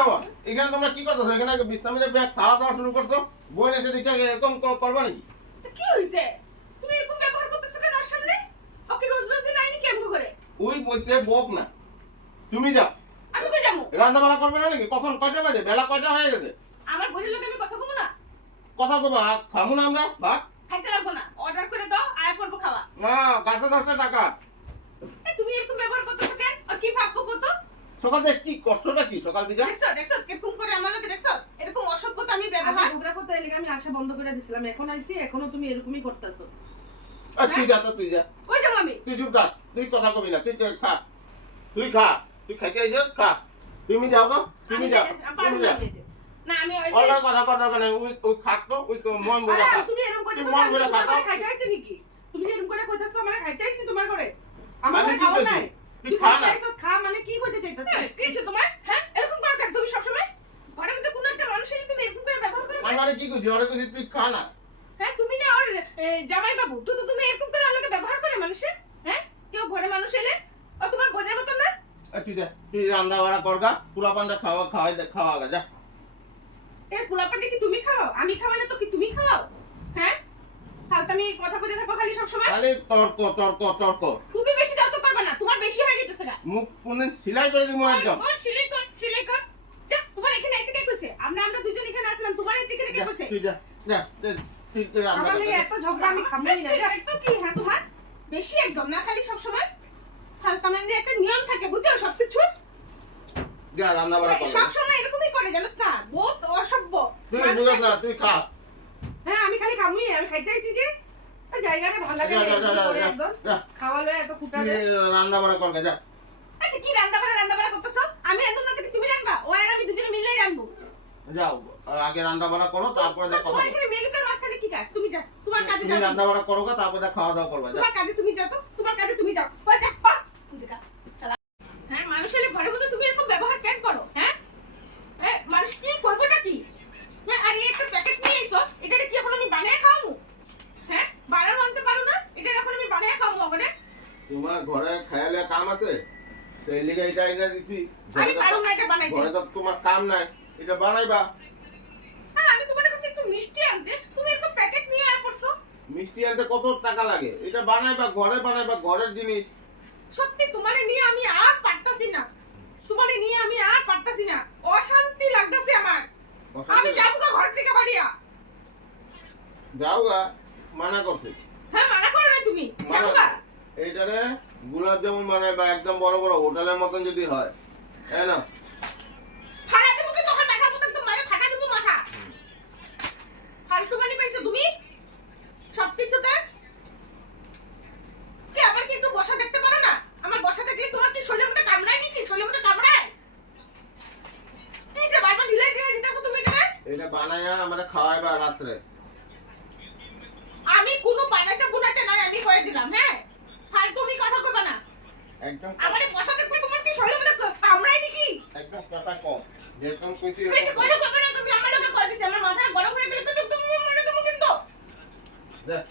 বাবা এখানে তোমরা কি করতেছো? এখানে বিছনা মেজে ব্যাগ খাওয়া দাওয়া শুরু করছো, বই এসে দেখে এরকম করবা নাকি? কি হইছে? তুমি এরকম ব্যবহার করতেছো কেন ওর সামনে? ওকে রোজ রোজ দিন আইনি কেমন করে? ওই বলছে বক না, তুমি যাও। আমি কই যাবো? রান্না বান্না করবে না নাকি? কখন কয়টা বাজে? বেলা কয়টা হয়ে গেছে? আমার বোনের লোকে আমি কথা কমু না? কথা কবা, খামু না আমরা ভাত? খাইতে লাগবো না, অর্ডার করে দাও, আয় করবো খাওয়া। না, কাছে 10টা টাকা। তুমি এরকম ব্যবহার করতেছো কেন? আর কি ভাববো কত? সকাল থেকে কি কষ্টটা কি সকাল থেকে? দেখছো কিরকম করে আমার লোকে দেখছো? এরকম অসভ্যতা আমি ব্যবহার ঝগড়া করতে এলে আমি আশা বন্ধ করে দিছিলাম, এখন আইছি, এখনো তুমি এরকমই করতেছো। তুই যা তো, তুই যা। কই যাবো আমি? তুই চুপ থাক, তুই কথা কবি না, তুই খা, তুই খা, তুই খাইতে আইছিস খা। তুমি যাও তো, তুমি যাও, তুমি যাও। না আমি ওই অন্য কথা কথা মানে ওই খাক তো, ওই তো মন বলে খা। তুমি এরকম তুই কইতাছো মন বলে খা তো। খাইতে আইছি নাকি? তুমি এরকম করে কইতাছো আমরা খাইতে আইছি তোমার ঘরে? আমার আমি ঘরে কি খাওয়া কইছি? নাই। তুই তুই খা খাইতে না। আইছো, খা মানে কি কইতে চাইতাছো? কি হইছে তোমার? হ্যাঁ এরকম করো কেন তুমি সব সময়? ঘরের মধ্যে কোনো একটা মানুষের তুমি এরকম করে ব্যবহার করো কেন? মানে কি কইছি? ওরে কইছি তুই খা না। হ্যাঁ তুমি না ওর জামাই বাবু, তুমি এরকম করে আলাদা ব্যবহার করে মানুষের? হ্যাঁ কেউ ঘরে মানুষ এলে ও তোমার বোনের মতো না? তুই যা, তুই রান্না বাড়া করগা, পুরা পান্ডা খাওয়া যা। এই পোলাপাটি কি তুমি খাও? আমি খাওয়াই না তো কি তুমি খাও? হ্যাঁ ফালতু আমি কথা বলতে থাকো খালি সব সময়। খালি তর্ক। তুমি বেশি দাও তো করবে না, তোমার বেশি হয়ে গেছে গা। মুখ কোনদিন সিলাই করে দিমু একদম। ওর সিলাই কর। যা তোমার এখানে আইতে কে কইছে? আমরা দুজন এখানে আসলাম, তোমার আইতে কে যা, কইছে? তুই যা, যা, তুই রান্না আমার লাগে কর। এত ঝগড়া আমি খামই না। তো কি হ্যাঁ তোমার বেশি একদম না খালি সব সময় ফালতু মানে একটা নিয়ম থাকে বুঝছো সবকিছু। যা রান্না বাড়া কর। সব সময় এরকমই করে জানোস না, বহুত অসভ্য। তুই বুঝছ না, তুই খা। হ্যাঁ আমি খালি খামই, আমি খাইতে আইছি যে ওই জায়গাটা ভালো লাগে না, এরকম করে একদম খাওয়া লয় এত তুই কুটালে। রান্না বাড়া কর যা। আচ্ছা কি রান্না বাড়া করতেছো? আমি রান্না না তুমি রান্না, ও আর আমি দুজনে মিলেই রান্নাবো। যাও, আগে রান্না বাড়া করো, তারপরে দেখ কথা তোমার বলবো। এখানে মেলুকের মাঝখানে কি কাজ? তুমি যা, তোমার কাজে তুমি যাও। রান্না বাড়া করো, তারপরে দেখ খাওয়া দাওয়া করবা যা। তোমার কাজে তুমি যাও তো, তোমার কাজে তুমি যাও। ওই দেখ পা দেখা শালা। হ্যাঁ মানুষের ঘরের মধ্যে তুমি এরকম ব্যবহার কেন করো? হ্যাঁ মানুষ কি করবোটা কি? হ্যাঁ আর এই একটা প্যাকেট নিয়ে এসো, এটা কি এখন আমি বানিয়ে খাওয়াবো? হ্যাঁ বানানো আনতে পারো না, এটা এখন আমি বানিয়ে খাওয়াবো ওখানে? তোমার ঘরে খায়ালে কাম আছে, সেই লিগে এটা এনে দিছি। আমি পারো না এটা বানাইতে। ঘরে তো তোমার কাম নাই, এটা বানাইবা। হ্যাঁ আমি তোমার কাছে একটু মিষ্টি আনতে, তুমি এরকম প্যাকেট নিয়ে আয় পড়ছো। মিষ্টি আনতে কত টাকা লাগে? এটা বানাইবা, ঘরে বানাইবা, ঘরের জিনিস। সত্যি তোমারে নিয়ে আমি আর পারতাছি না, তোমারে নিয়ে আমি আর পারতাছি না, অশান্তি লাগতেছে আমার। আমি যাবো গা ঘর থেকে বাড়িয়া। যাও গা, মানা করছে। হ্যাঁ মানা করো না তুমি, যাবো মানা গা। এইটারে গোলাপ জামুন বানাইবা, একদম বড় বড় হোটেলের মতন যদি হয়, তাই না? ফাড়া দেবো কি তখন মাথা মতো একদম মারে ফাটা দেবো মাথা। ফালতু মানে পাইছো তুমি সবকিছুতে। কি আবার কি একটু বসা দেখতে পারো না? আমার বসা দেখলে তোমার কি শরীরের মধ্যে কামড়ায় নাকি? শরীরের মধ্যে কামড়ায়? কি যে বারবার ঢিলাই দিতেছো তুমি এটা? এটা বানাইয়া আমরা খাওয়াইবা রাত্রে। আমি কোনো বানাইতে বুনাইতে নাই, আমি কয়ে দিলাম। হ্যাঁ ফালতু তুমি কথা কইবা না। একদম আমারে বসা দেখলে তোমার কি শরীরের মধ্যে কামড়ায় নাকি? একদম কথা কম, যেরকম কইছি বেশি কথা কইবা না, তুমি আমার লগে কই দিছ, আমার মাথা গরম হয়ে গেলে তো তুমি মনে দেবো কিন্তু। দেখ